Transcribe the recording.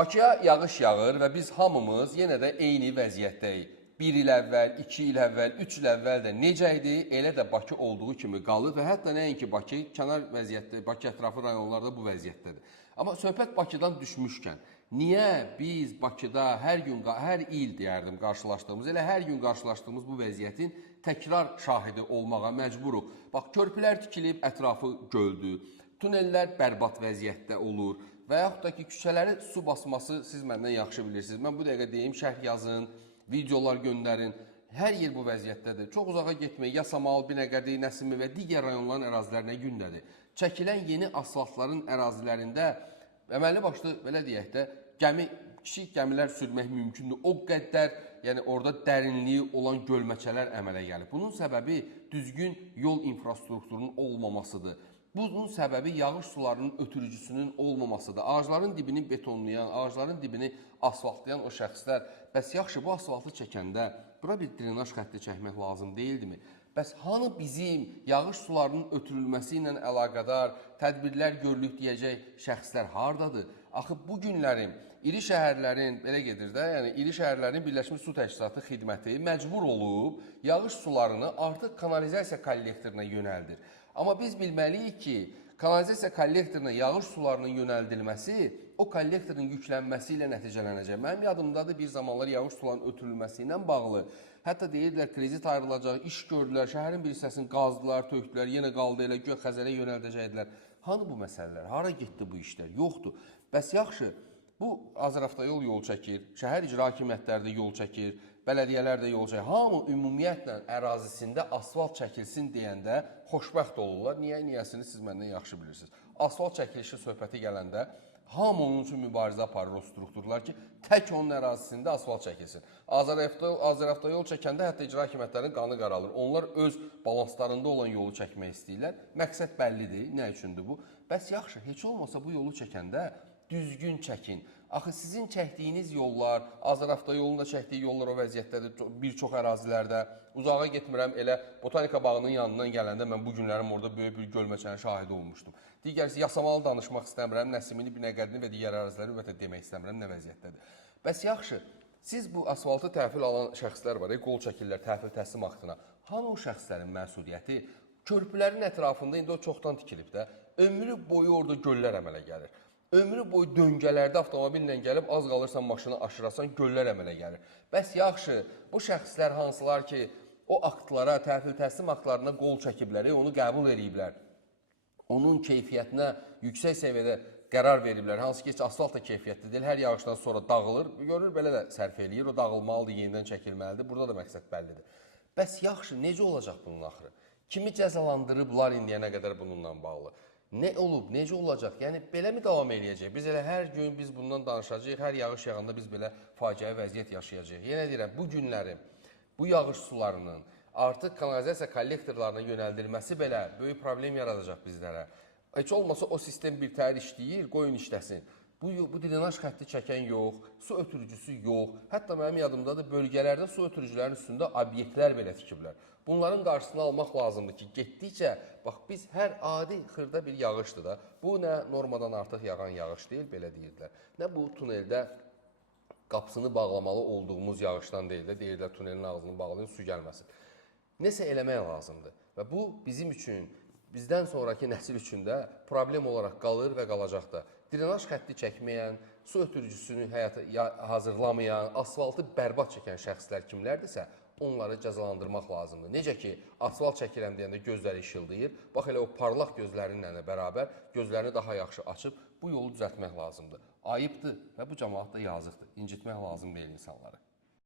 Bakıya yağış yağır və biz hamımız yenə də eyni vəziyyətdəyik. 1 il əvvəl, 2 il əvvəl, 3 il əvvəl də necə idi, elə də Bakı olduğu kimi qalır və hətta nəinki Bakı, kənar vəziyyətdə, Bakı ətrafı rayonlarda bu vəziyyətdədir. Amma söhbət Bakıdan düşmüşkən, niyə biz Bakıda hər il deyərdim qarşılaşdığımız, elə hər gün qarşılaşdığımız bu vəziyyətin təkrar şahidi olmağa məcburuq? Bax, körpülər tikilib, ətrafı göldür, tunellər bərbad vəziyyətdə olur və yaxud da ki, küçələri su basması siz məndən yaxşı bilirsiniz. Mən bu dəqiqə deyim, şərh yazın, videolar göndərin. Hər yer bu vəziyyətdədir. Çox uzağa getmək, Yasamal, Binəqədi, Nəsimi və digər rayonların ərazilərinə gündədir. Çəkilən yeni asfaltların ərazilərində əməlli başlı, belə deyək də, kiçik gəmilər sürmək mümkündür. O qədər, yəni orada dərinliyi olan gölməçələr əmələ gəlib. Bunun səbəbi düzgün yol infrastrukturunun olmamasıdır. Bunun səbəbi yağış sularının ötürücüsünün olmamasıdır. Ağacların dibini betonlayan, ağacların dibini asfaltlayan o şəxslər, bəs yaxşı, bu asfaltı çəkəndə bura bir drenaj xətti çəkmək lazım deyildimi? Bəs hanı bizim yağış sularının ötürülməsi ilə əlaqədar tədbirlər görülük deyəcək şəxslər hardadır? Axı bu günlərim iri şəhərlərin, belə gedir də, yəni iri şəhərlərin Birləşmiş Su Təchizatı xidməti məcbur olub yağış sularını artıq kanalizasiya kollektoruna yönəldir. Amma biz bilməliyik ki, kanalizasiya kollektoruna yağış sularının yönəldilməsi o kollektorun yüklənməsi ilə nəticələnəcək. Mənim yadımdadır, bir zamanlar yağış sularının ötürülməsi ilə bağlı, hətta deyirdilər, kredit ayrılacaq, iş gördülər, şəhərin bir hissəsini qazdılar, tökdülər, yenə qaldı elə göy Xəzərə yönəldəcəkdilər. Hanı bu məsələlər? Hara getdi bu işlər? Yoxdur. Bəs yaxşı, bu Azəravtayol yol çəkir, şəhər icra hakimiyyətləri də yol çəkir, bələdiyyələr də yol çəkir. Hamı ümumiyyətlə ərazisində asfalt çəkilsin deyəndə xoşbəxt olurlar. Niyəsini siz məndən yaxşı bilirsiniz. Asfalt çəkilişi söhbəti gələndə hamı onun üçün mübarizə aparır o strukturlar ki, tək onun ərazisində asfalt çəkilsin. Azəravtayol çəkəndə hətta icra hakimiyyətlərinin qanı qaralır. Onlar öz balanslarında olan yolu çəkmək istəyirlər. Məqsəd bəllidir, nə üçündür bu? Bəs yaxşı, heç olmasa bu yolu çəkəndə düzgün çəkin. Axı sizin çəkdiyiniz yollar, Azəravtayolun da çəkdiyi yollar o vəziyyətdədir bir çox ərazilərdə. Uzağa getmirəm, elə Botanika bağının yanından gələndə mən bu günlərim orada böyük bir gölməçənin şahidi olmuşdum. Digərisi Yasamalı danışmaq istəmirəm, Nəsimini, Binəqədini və digər əraziləri ümumiyyətlə demək istəmirəm, nə vəziyyətdədir. Bəs yaxşı, siz bu asfaltı təhvil alan şəxslər var, qol çəkirlər təhvil təslim aktına. Hanı o şəxslərin məsuliyyəti? Körpülərin ətrafında indi o çoxdan tikilib də, ömrü boyu orada göllər əmələ gəlir. Ömrü boyu döngələrdə avtomobillə gəlib, az qalırsan maşını aşırasan, göllər əmələ gəlir. Bəs yaxşı, bu şəxslər hansılar ki, o aktlara, təhvil təslim aktlarına qol çəkiblər, onu qəbul ediblər, onun keyfiyyətinə yüksək səviyyədə qərar veriblər, hansı ki, heç asfalt da keyfiyyətli deyil, hər yağışdan sonra dağılır, görür, belə də sərf eləyir, o dağılmalıdır, yenidən çəkilməlidir, burada da məqsəd bəllidir. Bəs yaxşı, necə olacaq bunun axırı? Kimi cəzalandırıblar indiyənə qədər bununla bağlı? Nə olub, necə olacaq? Yəni, belə mi davam eləyəcək? Biz elə hər gün biz bundan danışacağıq, hər yağış yağanda biz belə faciə vəziyyət yaşayacağıq. Yenə deyirəm, bu günlərim, bu yağış sularının artıq kanalizasiya kollektorlarına yönəldilməsi belə böyük problem yaradacaq bizlərə. Heç olmasa o sistem bir təhər işləyir, qoyun işləsin. Bu drenaj xətti çəkən yox, su ötürücüsü yox. Hətta mənim yadımdadır, bölgələrdə su ötürücülərin üstündə obyektlər belə tikiblər. Bunların qarşısını almaq lazımdır ki, getdikcə, bax biz hər adi xırda bir yağışdır da, bu nə normadan artıq yağan yağış deyil, belə deyirdilər. Nə bu tuneldə qapısını bağlamalı olduğumuz yağışdan deyil də, deyirlər tunelin ağzını bağlayın, su gəlməsin. Nəsə eləmək lazımdır və bu bizim üçün, bizdən sonraki nəsil üçün də problem olaraq qalır və qalacaq da. Drenaj xətti çəkməyən, su ötürücüsünü həyata hazırlamayan, asfaltı bərbad çəkən şəxslər kimlərdirsə, onları cəzalandırmaq lazımdır. Necə ki, asfalt çəkirəm deyəndə gözləri işıldayır, bax elə o parlaq gözlərinlə bərabər gözlərini daha yaxşı açıb bu yolu düzəltmək lazımdır. Ayıbdır və bu cəmaat da yazıqdır. İncitmək lazım deyil insanları.